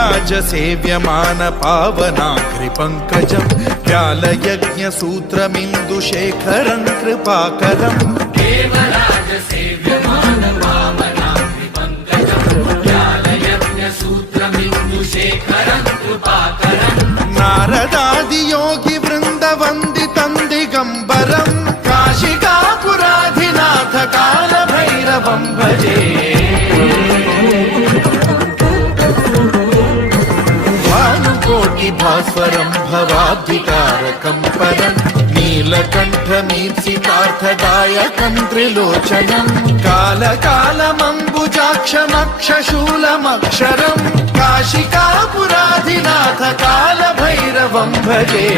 देवराजसेव्यमान पावनाग्रिपङ्कजं व्यालयज्ञसूत्रमिन्दुशेखरं कृपाकरं देवराजसेव्यमान पावनाग्रिपङ्कजं व्यालयज्ञसूत्रमिन्दुशेखरं कृपाकरं नारदादियोगिवृन्दवन्दितं दिगम्बरं काशिकापुराधिनाथ कालभैरवं भजे भास्वरं भवाब्धिकारकं परं नीलकण्ठमीप्सितार्थदायकं त्रिलोचनं कालकालमम्बुजाक्षमक्षशूलमक्षरं काशिकापुराधिनाथ कालभैरवं भजे।